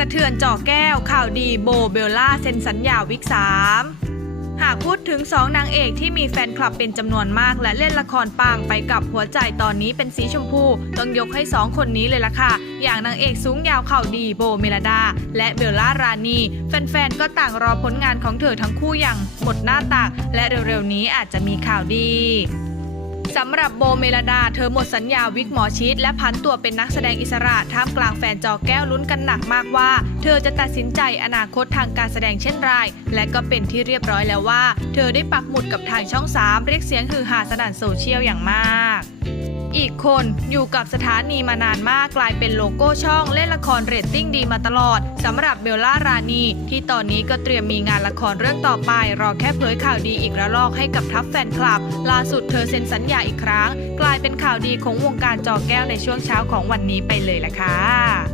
สะเทือนจ่อแก้วข่าวดีโบเบลล่าเซ็นสัญญาวิกสามหากพูดถึงสองนางเอกที่มีแฟนคลับเป็นจำนวนมาก และเล่นละครปางไปกับหัวใจตอนนี้เป็นสีชมพู ต้องยกให้สองคนนี้เลยล่ะค่ะ อย่างนางเอกสูงยาวข่าวดีโบเมลดา และเบลล่ารานี แฟนๆ ก็ต่างรอผลงานของเธอทั้งคู่อย่างหมดหน้าตักและเร็วๆนี้อาจจะมีข่าวดี สำหรับโบเมลดา เธอหมดสัญญาวิกหมอชิดและพันตัวเป็นนักแสดงอิสระท่ามกลางแฟนจอแก้วลุ้นกันหนักมากว่า เธอจะตัดสินใจอนาคตทางการแสดงเช่นไรและก็เป็นที่เรียบร้อยแล้วว่า เธอได้ปักหมุดกับทางช่อง 3 เรียกเสียงฮือฮาสนั่นโซเชียลอย่างมาก อีกคนอยู่กับสถานีมานานมากกลายเป็นโลโก้ช่องเล่นละครเรตติ้งดีมาตลอดสำหรับเบลล่ารานีที่ตอนนี้ก็เตรียมมีงานละครเรื่องต่อไป รอแค่เผยข่าวดีอีกระลอกให้กับทัพแฟนคลับ ล่าสุดเธอเซ็นสัญญาอีกครั้ง กลายเป็นข่าวดีของวงการจอแก้วในช่วงเช้าของวันนี้ไปเลยละค่ะ